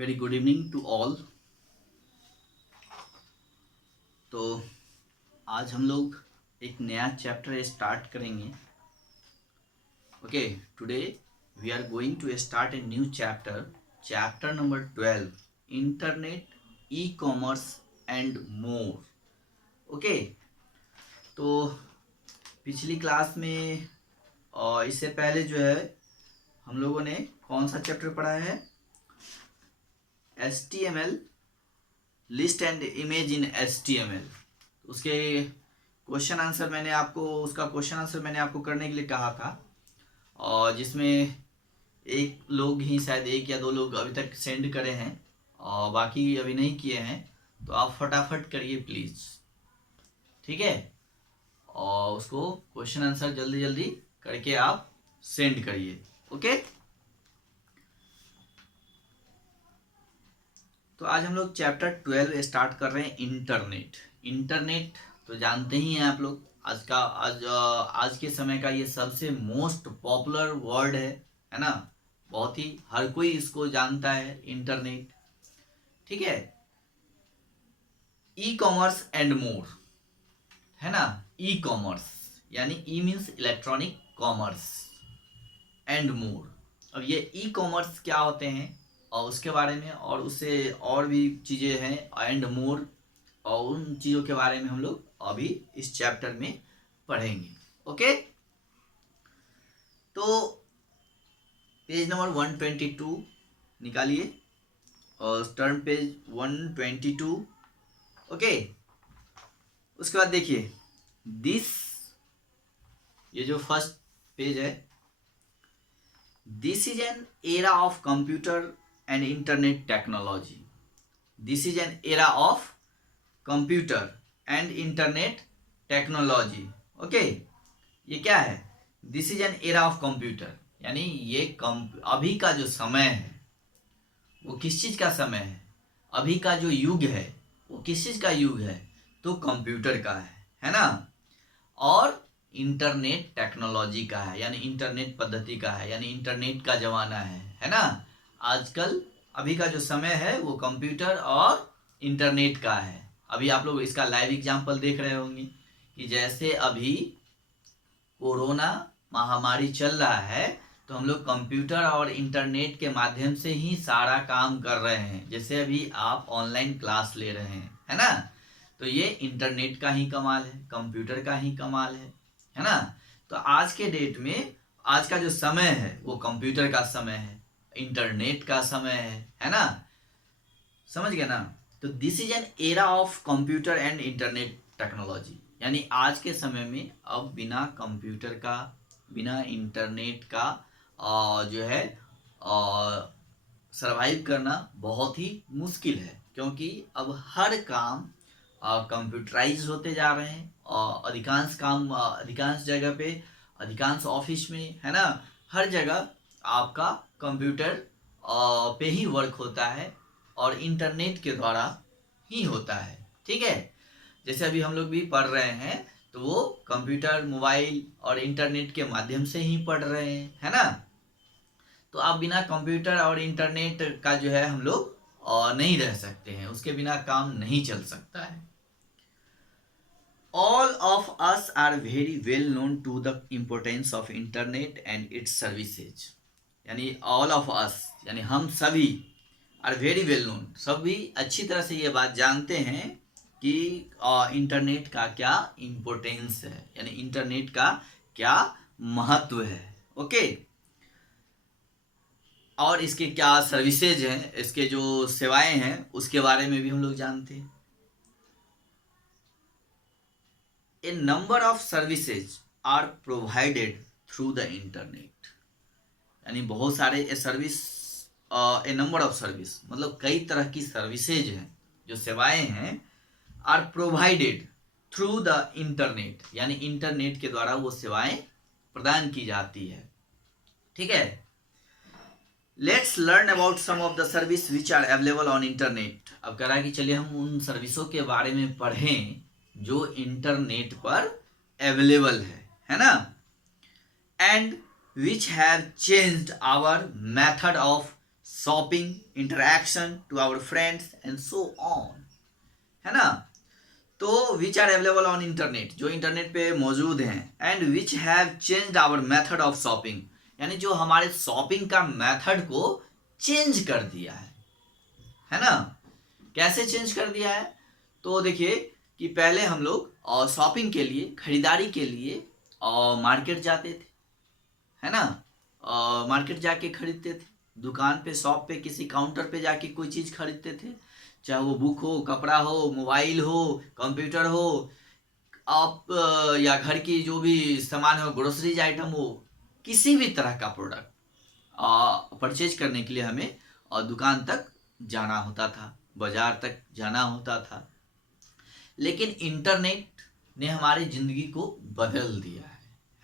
Very good evening to all. तो आज हम लोग एक नया चैप्टर स्टार्ट करेंगे। Okay, today we are going to start a new chapter number 12, internet, e commerce and more. Okay, तो पिछली क्लास में और इससे पहले जो है हम लोगों ने कौन सा चैप्टर पढ़ा है? HTML, list and image in HTML। उसके क्वेश्चन आंसर मैंने आपको करने के लिए कहा था, और जिसमें एक लोग ही, शायद एक या दो लोग अभी तक सेंड करे हैं और बाकी अभी नहीं किए हैं। तो आप फटाफट करिए प्लीज़, ठीक है? और उसको क्वेश्चन आंसर जल्दी जल्दी करके आप सेंड करिए। ओके, तो आज हम लोग चैप्टर 12 स्टार्ट कर रहे हैं, इंटरनेट तो जानते ही हैं आप लोग। आज के समय का ये सबसे मोस्ट पॉपुलर वर्ड है ना? बहुत ही हर कोई इसको जानता है, इंटरनेट, ठीक है? ई कॉमर्स एंड मोर, है ना? ई कॉमर्स यानी E means electronic commerce, and मोर। अब ये ई कॉमर्स क्या होते हैं और उसके बारे में, और उससे और भी चीज़ें हैं, एंड मोर, और उन चीज़ों के बारे में हम लोग अभी इस चैप्टर में पढ़ेंगे। ओके, तो पेज नंबर 122 निकालिए और टर्न पेज 122। ओके, उसके बाद देखिए दिस, ये जो फर्स्ट पेज है, this is an era of computer and internet technology. This is an era of computer and internet technology. Okay, ये क्या है? This is an era of computer, यानी ये अभी का जो समय है वो किस चीज़ का समय है? अभी का जो युग है वो किस चीज़ का युग है? तो कंप्यूटर का है ना? और इंटरनेट टेक्नोलॉजी का है, यानी इंटरनेट पद्धति का है, यानी इंटरनेट का ज़माना है ना? आजकल अभी का जो समय है वो कंप्यूटर और इंटरनेट का है। अभी आप लोग इसका लाइव एग्जांपल देख रहे होंगे कि जैसे अभी कोरोना महामारी चल रहा है, तो हम लोग कंप्यूटर और इंटरनेट के माध्यम से ही सारा काम कर रहे हैं। जैसे अभी आप ऑनलाइन क्लास ले रहे हैं, है ना? तो ये इंटरनेट का ही कमाल है, कंप्यूटर का ही कमाल है ना? तो आज के डेट में आज का जो समय है वो कंप्यूटर का समय है, इंटरनेट का समय है ना? समझ गए ना? तो this is an era of computer and internet technology, यानी आज के समय में अब बिना कंप्यूटर का, बिना इंटरनेट का जो है सरवाइव करना बहुत ही मुश्किल है, क्योंकि अब हर काम कंप्यूटराइज होते जा रहे हैं। और अधिकांश काम, अधिकांश जगह पे, अधिकांश ऑफिस में, है ना, हर जगह आपका कंप्यूटर पे ही वर्क होता है और इंटरनेट के द्वारा ही होता है, ठीक है? जैसे अभी हम लोग भी पढ़ रहे हैं तो वो कंप्यूटर, मोबाइल और इंटरनेट के माध्यम से ही पढ़ रहे हैं, है ना? तो आप बिना कंप्यूटर और इंटरनेट का जो है हम लोग नहीं रह सकते हैं, उसके बिना काम नहीं चल सकता है। All of us are very well known to the importance of internet and its services। यानी all of us यानी हम सभी are very well known, सभी अच्छी तरह से ये बात जानते हैं कि इंटरनेट का क्या इम्पोर्टेंस है, यानी इंटरनेट का क्या महत्व है। ओके, और इसके क्या सर्विसेज हैं, इसके जो सेवाएं हैं उसके बारे में भी हम लोग जानते हैं। A number of services are provided through the internet, यानी बहुत सारे ए नंबर ऑफ सर्विस मतलब कई तरह की सर्विसेज हैं, जो सेवाएं हैं, are provided through the internet, यानी इंटरनेट के द्वारा वो सेवाएं प्रदान की जाती है, ठीक है? Let's learn about some of the service which are available on internet. अब कह रहा है कि चलिए हम उन सर्विसों के बारे में पढ़ें जो इंटरनेट पर अवेलेबल है ना? And which have changed our method of shopping, interaction to our friends and so on, है ना। तो which are available on internet, जो इंटरनेट पे मौजूद हैं, and which have changed our method of shopping, यानी जो हमारे शॉपिंग का मेथड को चेंज कर दिया है ना। कैसे चेंज कर दिया है, तो देखिए कि पहले हम लोग शॉपिंग के लिए, खरीदारी के लिए मार्केट जाते थे, है ना। मार्केट जाके खरीदते थे, दुकान पे, शॉप पे, किसी काउंटर पे जाके कोई चीज़ खरीदते थे, चाहे वो बुक हो, कपड़ा हो, मोबाइल हो, कंप्यूटर हो, आप या घर की जो भी सामान हो, ग्रोसरीज आइटम हो, किसी भी तरह का प्रोडक्ट परचेज करने के लिए हमें दुकान तक जाना होता था, बाजार तक जाना होता था। लेकिन इंटरनेट ने हमारी ज़िंदगी को बदल दिया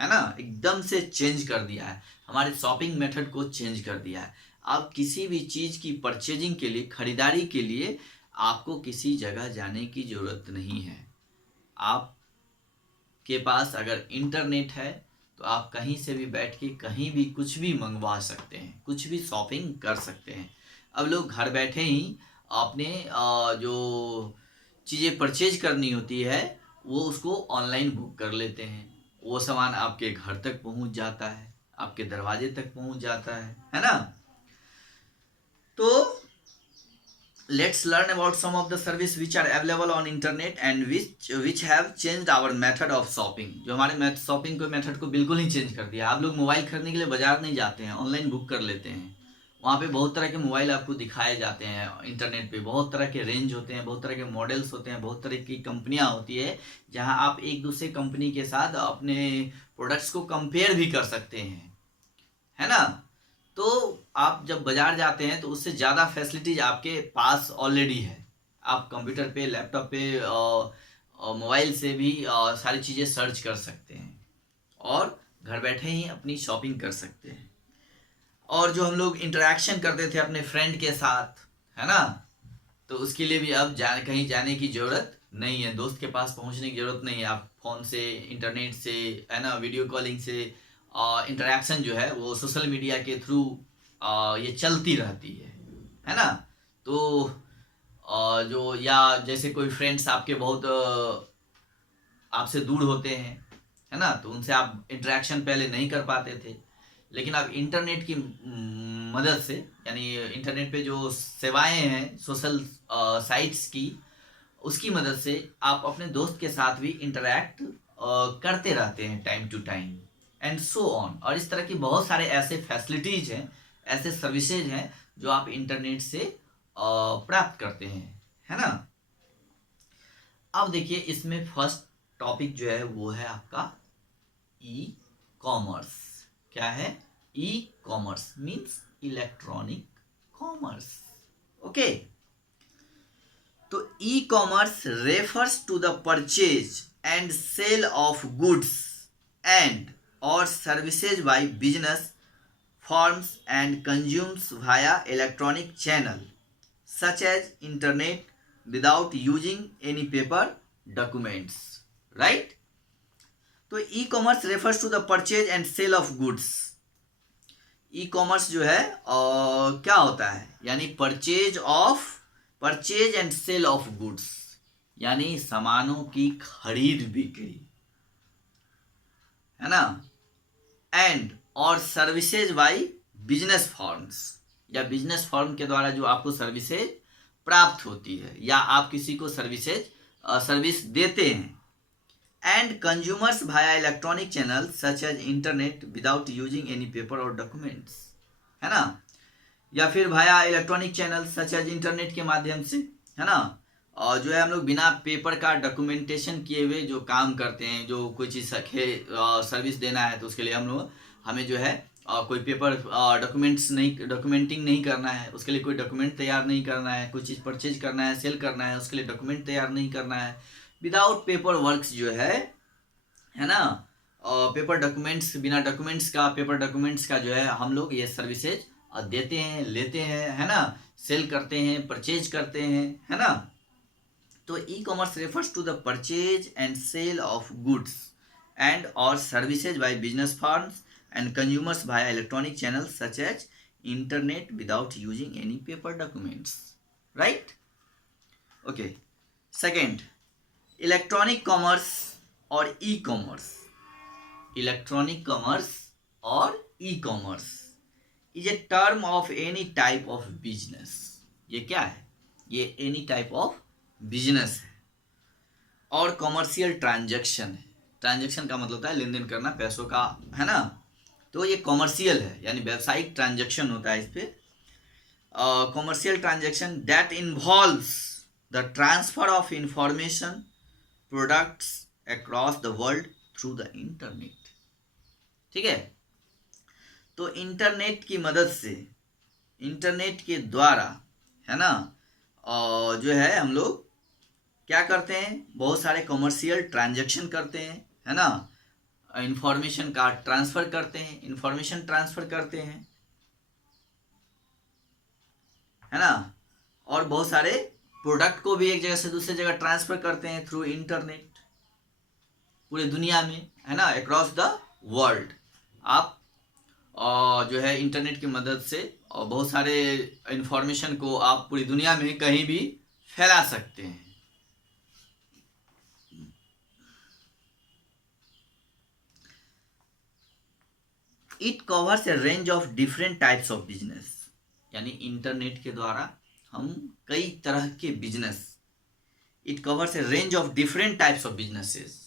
है ना, एकदम से चेंज कर दिया है, हमारे शॉपिंग मेथड को चेंज कर दिया है। आप किसी भी चीज़ की परचेजिंग के लिए, खरीदारी के लिए आपको किसी जगह जाने की ज़रूरत नहीं है। आपके पास अगर इंटरनेट है तो आप कहीं से भी बैठ के कहीं भी कुछ भी मंगवा सकते हैं, कुछ भी शॉपिंग कर सकते हैं। अब लोग घर बैठे ही अपने जो चीज़ें परचेज करनी होती है वो उसको ऑनलाइन बुक कर लेते हैं, वो सामान आपके घर तक पहुंच जाता है, आपके दरवाजे तक पहुंच जाता है ना। तो let's learn about some of the service which are available on internet and which have changed our method of shopping, जो हमारे शॉपिंग को मेथड को बिल्कुल ही चेंज कर दिया। आप लोग मोबाइल खरीदने के लिए बाजार नहीं जाते हैं, ऑनलाइन बुक कर लेते हैं। वहाँ पे बहुत तरह के मोबाइल आपको दिखाए जाते हैं, इंटरनेट पे बहुत तरह के रेंज होते हैं, बहुत तरह के मॉडल्स होते हैं, बहुत तरह की कंपनियाँ होती है, जहाँ आप एक दूसरे कंपनी के साथ अपने प्रोडक्ट्स को कंपेयर भी कर सकते हैं, है ना। तो आप जब बाजार जाते हैं तो उससे ज़्यादा फैसिलिटीज आपके पास ऑलरेडी है। आप कंप्यूटर पे, लैपटॉप पे, मोबाइल से भी सारी चीज़ें सर्च कर सकते हैं और घर बैठे ही अपनी शॉपिंग कर सकते हैं। और जो हम लोग इंटरेक्शन करते थे अपने फ्रेंड के साथ, है ना, तो उसके लिए भी अब कहीं जाने की ज़रूरत नहीं है, दोस्त के पास पहुंचने की ज़रूरत नहीं है। आप फ़ोन से, इंटरनेट से, है ना, वीडियो कॉलिंग से इंटरेक्शन जो है वो सोशल मीडिया के थ्रू ये चलती रहती है ना। तो जो, या जैसे कोई फ्रेंड्स आपके बहुत आपसे दूर होते हैं, है ना, तो उनसे आप इंटरेक्शन पहले नहीं कर पाते थे, लेकिन अब इंटरनेट की मदद से, यानी इंटरनेट पे जो सेवाएं हैं सोशल साइट्स की, उसकी मदद से आप अपने दोस्त के साथ भी इंटरैक्ट करते रहते हैं time to time and so on. और इस तरह की बहुत सारे ऐसे फैसिलिटीज हैं, ऐसे सर्विसेज हैं जो आप इंटरनेट से प्राप्त करते हैं, है ना। अब देखिए इसमें फर्स्ट टॉपिक जो है वो है आपका ई कॉमर्स। क्या है? E commerce means electronic commerce. Okay, तो e commerce refers to the purchase and sale of goods and और services by business firms and consumes via electronic channel such as internet without using any paper documents, right? तो e commerce refers to the purchase and sale of goods. E commerce जो है क्या होता है, यानी purchase and sale of goods, यानी सामानों की खरीद बिक्री, है ना, एंड और सर्विसेज बाय बिजनेस फॉर्म्स, या बिजनेस फॉर्म के द्वारा जो आपको सर्विसेज प्राप्त होती है, या आप किसी को सर्विस देते हैं, and consumers via electronic channel such as internet without using any paper और डॉक्यूमेंट्स, है ना, या फिर via electronic channel such as internet के माध्यम से, है ना, और जो है हम लोग बिना पेपर का डॉक्यूमेंटेशन किए हुए जो काम करते हैं, जो कोई चीज़ सर्विस देना है तो उसके लिए हमें जो है कोई पेपर डॉक्यूमेंटिंग नहीं करना है, उसके लिए कोई डॉक्यूमेंट तैयार नहीं करना है, कोई चीज़ परचेज करना है, सेल करना है, उसके लिए डॉक्यूमेंट तैयार नहीं करना है, विदाउट पेपर वर्क्स जो है ना, पेपर डॉक्यूमेंट्स, बिना डॉक्यूमेंट्स का, पेपर डॉक्यूमेंट्स का जो है हम लोग ये सर्विसेज देते हैं, लेते हैं, है ना, सेल करते हैं, परचेज करते हैं, है ना। तो e commerce refers to the purchase and sale of goods and और services by business firms and consumers via electronic channels such as internet without using any paper documents, right? Okay. Second, electronic commerce or e-commerce. Electronic commerce or e-commerce is a term of any type of business. ये क्या है? ये any type of business है और commercial transaction है. Transaction का मतलब होता है लेन देन करना पैसों का, है ना. तो ये कॉमर्शियल है, यानी व्यावसायिक ट्रांजैक्शन होता है इस पे. Commercial transaction that involves the transfer of information products across the world through the internet. ठीक है. तो इंटरनेट की मदद से, इंटरनेट के द्वारा, है ना, जो है हम लोग क्या करते हैं, बहुत सारे कॉमर्शियल ट्रांजैक्शन करते हैं, है ना. इंफॉर्मेशन का ट्रांसफ़र करते हैं, इंफॉर्मेशन ट्रांसफ़र करते हैं, है ना. और बहुत सारे प्रोडक्ट को भी एक जगह से दूसरी जगह ट्रांसफ़र करते हैं थ्रू इंटरनेट, पूरी दुनिया में, है ना, अक्रॉस द वर्ल्ड. आप जो है इंटरनेट की मदद से बहुत सारे इंफॉर्मेशन को आप पूरी दुनिया में कहीं भी फैला सकते हैं. It covers a range of different types of business. यानी इंटरनेट के द्वारा हम कई तरह के business, it covers a range of different types of businesses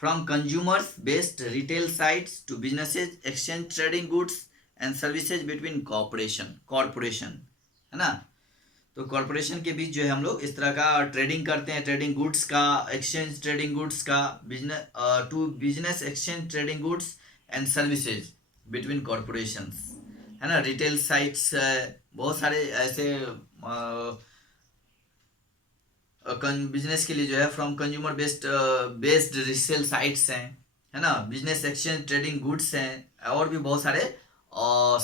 from consumers based retail sites to businesses exchange trading goods and services between corporation, है ना. तो कॉरपोरेशन के बीच जो है हम लोग इस तरह का ट्रेडिंग करते हैं, ट्रेडिंग गुड्स का, एक्सचेंज ट्रेडिंग गुड्स का, business to business exchange trading goods and services between corporations, है ना. रिटेल साइट्स, बहुत सारे ऐसे बिजनेस के लिए जो है from consumer based retail sites हैं, है ना. बिजनेस एक्सचेंज ट्रेडिंग गुड्स हैं और भी बहुत सारे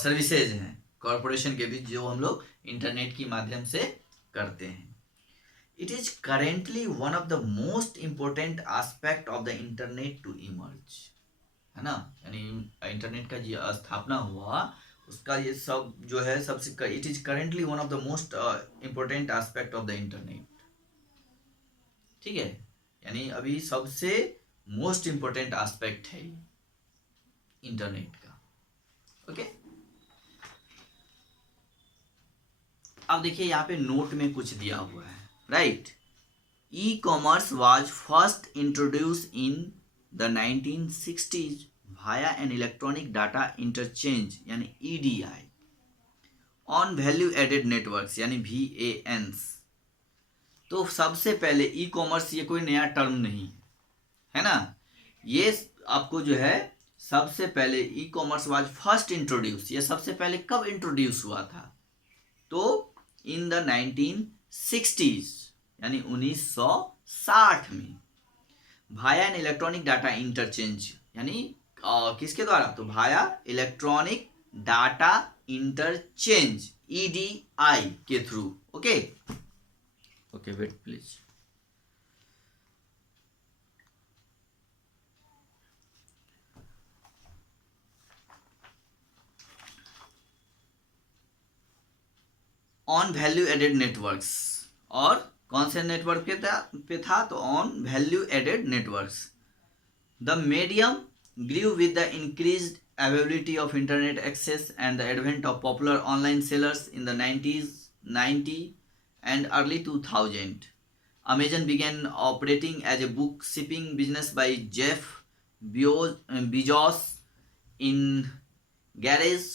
सर्विसेज हैं कॉरपोरेशन के बीच जो हम लोग इंटरनेट की माध्यम से करते हैं. It is currently one of the most important aspect of the internet to emerge, है ना. यानी इंटरनेट का जो स्थापना हुआ उसका ये सब जो है सबसे, it is currently one of the most important aspect of the internet. ठीक है. यानी अभी सबसे मोस्ट इम्पोर्टेंट एस्पेक्ट है इंटरनेट का. ओके. अब देखिए यहाँ पे नोट में कुछ दिया हुआ है, right. E commerce was first introduce in the 1960s via an electronic data interchange यानी EDI on value added networks यानी VANs. तो सबसे पहले ई कॉमर्स ये कोई नया टर्म नहीं है ना. ये आपको जो है सबसे पहले e commerce was first introduce, ये सबसे पहले कब इंट्रोड्यूस हुआ था, तो इन द 1960s यानी 1960 में, via an electronic data interchange यानी किसके द्वारा, तो via electronic data interchange EDI के through. Okay okay, wait please. On value added networks, और कौन से नेटवर्क पे था, तो on value added networks. The medium grew with the increased availability of internet access and the advent of popular online sellers in the 90 and early 2000. Amazon began operating as a book shipping business by Jeff Bezos in garage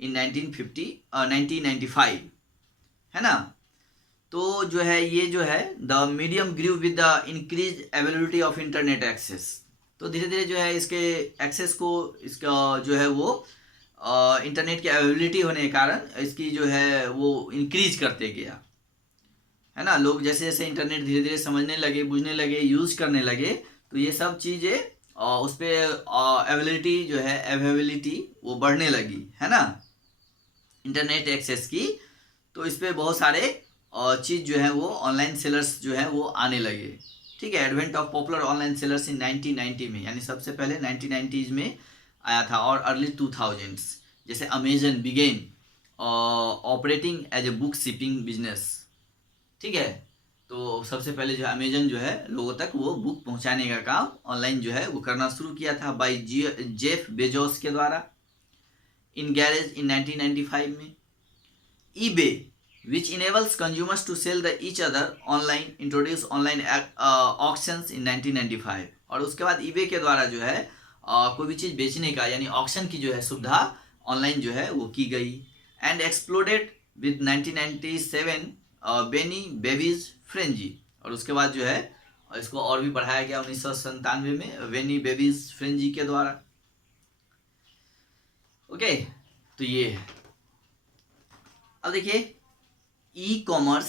in 1995, है ना. तो जो है ये जो है the medium grew with the increase availability of internet access. तो धीरे धीरे जो है इसके एक्सेस को, इसका जो है वो इंटरनेट की अवेलेबिलिटी होने के कारण इसकी जो है वो इंक्रीज करते गया, है ना. लोग जैसे जैसे इंटरनेट धीरे धीरे समझने लगे, बुझने लगे, यूज करने लगे, तो ये सब चीज़ें उस पर अवेलेबिलिटी जो है अवेलेबिलिटी वो बढ़ने लगी, है ना, इंटरनेट एक्सेस की. तो इस पर बहुत सारे चीज़ जो है वो ऑनलाइन सेलर्स जो है वो आने लगे. ठीक है. Advent of popular online sellers इन 1990 में, यानी सबसे पहले 1990s में आया था, और अर्ली 2000s जैसे Amazon began operating as a book shipping business, ठीक है। तो सबसे पहले जो है अमेजन जो है लोगों तक वो बुक पहुंचाने का काम ऑनलाइन जो है वो करना शुरू किया था बाय जेफ बेजोस के द्वारा इन गैरेज इन 1995 में। EBay which enables consumers to sell the each other online introduce online auctions in 1995। और उसके बाद ईबे के द्वारा जो है कोई भी चीज़ बेचने का यानी ऑक्शन की जो है सुविधा ऑनलाइन जो है वो की गई and exploded with 1997 Beanie Babies frenzy. और उसके बाद जो है इसको और भी बढ़ाया गया 1997 में बेनी बेबीज फ्रेंजी के द्वारा। ओके, तो ये है। अब देखिए e-commerce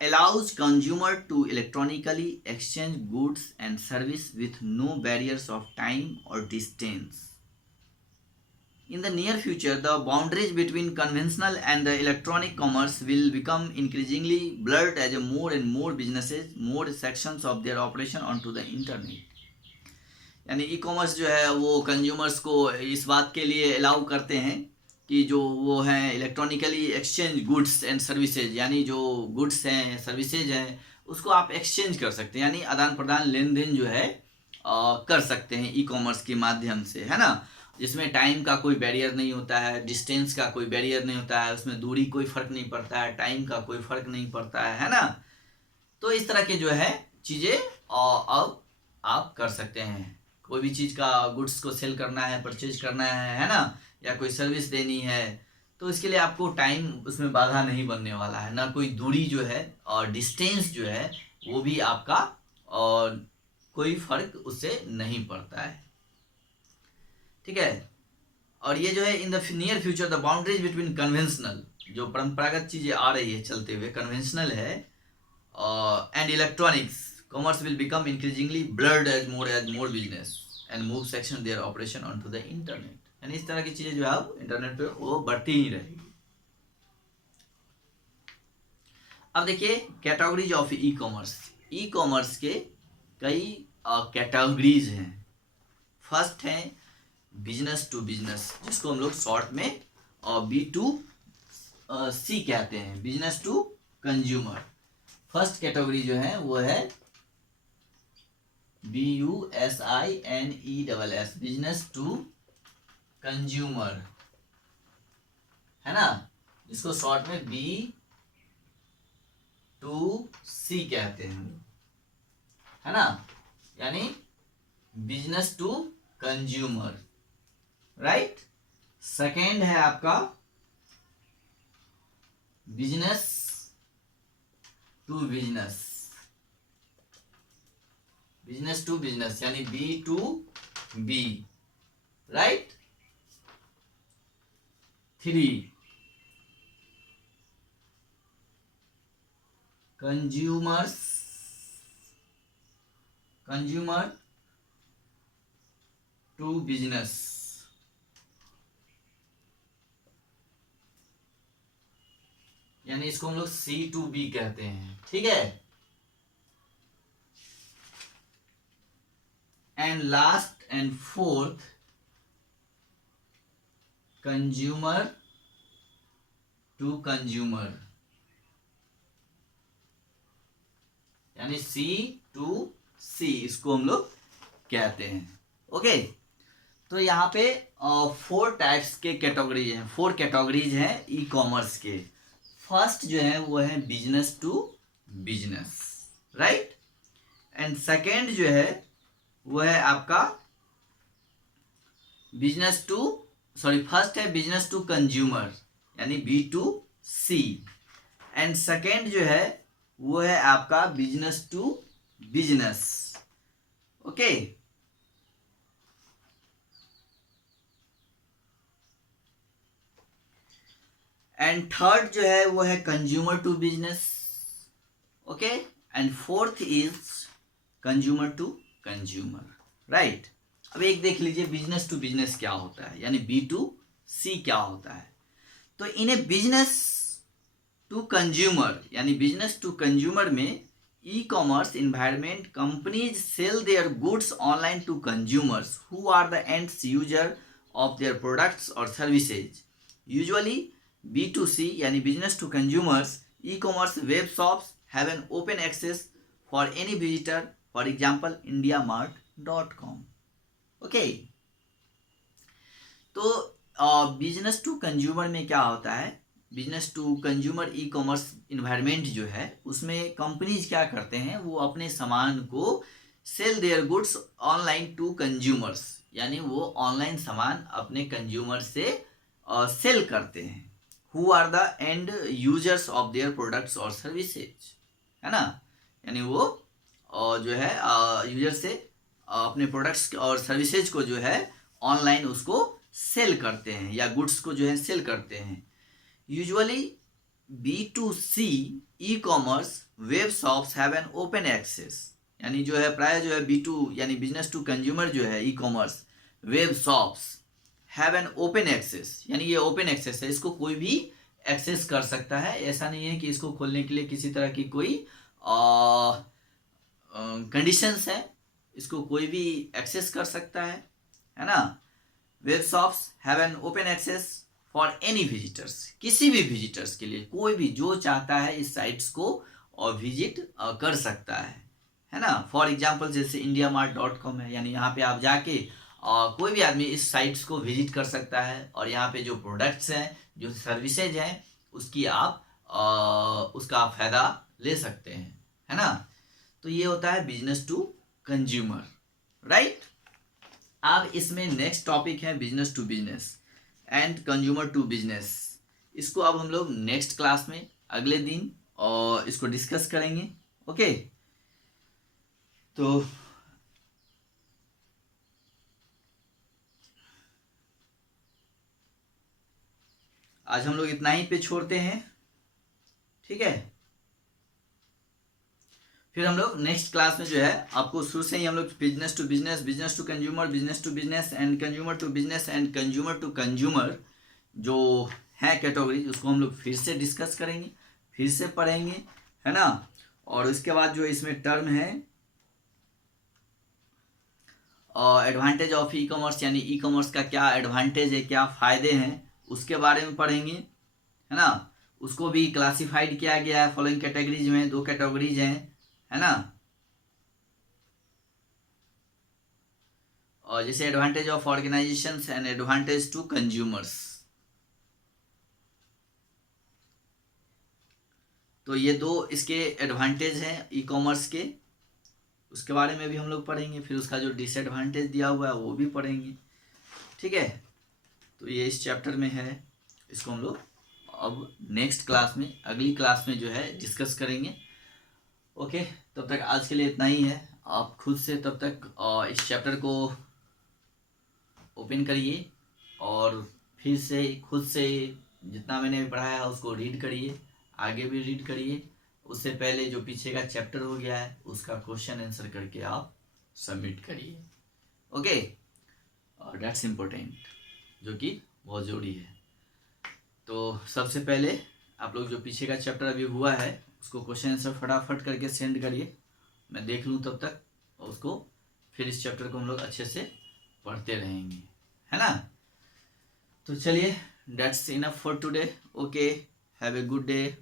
allows consumer to electronically exchange goods and service with no barriers of time or distance. In the near future, the boundaries between conventional and the electronic commerce will become increasingly blurred as more and more businesses more sections of their operation onto the internet. यानी ई commerce जो है वो consumers को इस बात के लिए allow करते हैं कि जो वो हैं electronically exchange goods and services, यानी जो गुड्स हैं सर्विसेज हैं उसको आप एक्सचेंज कर सकते हैं, यानी आदान प्रदान लेन देन जो है कर सकते हैं ई कॉमर्स के माध्यम से, है ना। जिसमें टाइम का कोई बैरियर नहीं होता है, डिस्टेंस का कोई बैरियर नहीं होता है, उसमें दूरी कोई फ़र्क नहीं पड़ता है, टाइम का कोई फ़र्क नहीं पड़ता है ना। तो इस तरह के जो है चीज़ें अब आप कर सकते हैं। कोई भी चीज़ का गुड्स को सेल करना है, परचेज करना है ना, या कोई सर्विस देनी है तो इसके लिए आपको टाइम उसमें बाधा नहीं बनने वाला है, ना कोई दूरी जो है और डिस्टेंस जो है वो भी आपका और कोई फर्क उससे नहीं पड़ता है, ठीक है। और ये जो है in the near future the boundaries between conventional, जो परंपरागत चीज़ें आ रही है चलते हुए कन्वेंशनल है, and electronics commerce will become increasingly blurred as more business and move section their operation on to the internet. यानी इस तरह की चीजें जो है अब इंटरनेट पे वो बढ़ती ही रहेगी। अब देखिए categories of e commerce. E commerce के कई कैटेगरीज हैं। फर्स्ट है बिजनेस टू बिजनेस, जिसको हम लोग शॉर्ट में B2C कहते हैं, business to consumer. First category जो है वो है BUSINESS, बिजनेस टू कंज्यूमर, है ना, जिसको शॉर्ट में B2C कहते हैं, है ना, यानी business to consumer, right. Second है आपका business to business, business to business यानी B2B, right. 3 consumer to business, यानी इसको हम लोग C2B कहते हैं, ठीक है। And last and fourth consumer to consumer, यानी C2C इसको हम लोग कहते हैं, ओके। तो यहाँ पे 4 टाइप्स के कैटेगरीज हैं, 4 कैटेगरीज हैं ई कॉमर्स के। फर्स्ट जो है वो है business to business, right. And second जो है वो है आपका फर्स्ट है बिजनेस टू कंज्यूमर यानी B2C, एंड सेकेंड जो है वो है आपका business to business, okay. And third जो है वो है consumer to business, okay. And fourth is consumer to consumer, right. अब एक देख लीजिए बिजनेस टू बिजनेस क्या होता है, यानी B2C क्या होता है। तो इन्हें बिजनेस टू कंज्यूमर यानी बिजनेस टू कंज्यूमर में e commerce environment companies sell their goods online to consumers who are the ends user of their products or services. Usually B2C यानी business to consumers e-commerce web shops have an open access for any visitor, for example indiamart.com. Okay, तो business to consumer में क्या होता है, business to consumer e commerce environment जो है उसमें companies क्या करते हैं, वो अपने सामान को sell their goods online to consumers, यानी वो ऑनलाइन सामान अपने कंज्यूमर से सेल करते हैं, who are the end users of their products और सर्विसेज, है ना, यानी वो जो है यूजर से अपने प्रोडक्ट्स और सर्विसेज को जो है ऑनलाइन उसको सेल करते हैं या गुड्स को जो है सेल करते हैं. Usually B2C e commerce web shops have an open access, यानी जो है प्राय जो है B2 यानी बिजनेस टू कंज्यूमर जो है e commerce web shops have an open access, यानी ये ओपन एक्सेस है, इसको कोई भी एक्सेस कर सकता है, ऐसा नहीं है कि इसको खोलने के लिए किसी तरह की कोई कंडीशंस है, इसको कोई भी एक्सेस कर सकता है ना. Web shops have an open access for any visitors, किसी भी विजिटर्स के लिए, कोई भी जो चाहता है इस साइट्स को और विजिट कर सकता है ना. फॉर एग्जांपल जैसे indiamart.com है, यानी यहाँ पे आप जाके कोई भी आदमी इस साइट्स को विजिट कर सकता है और यहाँ पे जो प्रोडक्ट्स हैं, जो सर्विसेज हैं, उसकी आप उसका आप फायदा ले सकते हैं, है ना. तो ये होता है बिजनेस टू कंज्यूमर, राइट. अब इसमें नेक्स्ट टॉपिक है business to business and consumer to business. इसको अब हम लोग नेक्स्ट क्लास में अगले दिन और इसको डिस्कस करेंगे. ओके, तो आज हम लोग इतना ही पे छोड़ते हैं, ठीक है. फिर हम लोग नेक्स्ट क्लास में जो है आपको शुरू से ही हम लोग business to business, business to consumer, business to business and consumer to business and consumer to consumer जो है कैटेगरी, उसको हम लोग फिर से डिस्कस करेंगे, फिर से पढ़ेंगे, है ना. और उसके बाद जो इसमें टर्म है एडवांटेज ऑफ ई कॉमर्स, यानी ई कॉमर्स का क्या एडवांटेज है, क्या फ़ायदे हैं, उसके बारे में पढ़ेंगे, है ना. उसको भी क्लासिफाइड किया गया है फॉलोइंग कैटेगरीज में, 2 कैटेगरीज हैं, है ना. और जैसे advantage of organisations and advantage to consumers, तो ये 2 इसके एडवांटेज हैं ई कॉमर्स के, उसके बारे में भी हम लोग पढ़ेंगे. फिर उसका जो डिसएडवांटेज दिया हुआ है वो भी पढ़ेंगे, ठीक है. तो ये इस चैप्टर में है, इसको हम लोग अब नेक्स्ट क्लास में, अगली क्लास में जो है डिस्कस करेंगे. ओके, तब तक आज के लिए इतना ही है. आप खुद से तब तक इस चैप्टर को ओपन करिए और फिर से खुद से जितना मैंने पढ़ाया है उसको रीड करिए, आगे भी रीड करिए. उससे पहले जो पीछे का चैप्टर हो गया है उसका क्वेश्चन आंसर करके आप सबमिट करिए. ओके, दैट्स इम्पोर्टेंट, जो कि बहुत ज़रूरी है. तो सबसे पहले आप लोग जो पीछे का चैप्टर अभी हुआ है उसको क्वेश्चन आंसर फटाफट करके सेंड करिए, मैं देख लूँ तब तक, और उसको फिर इस चैप्टर को हम लोग अच्छे से पढ़ते रहेंगे, है ना. तो चलिए, that's enough for today. Okay, have a good day.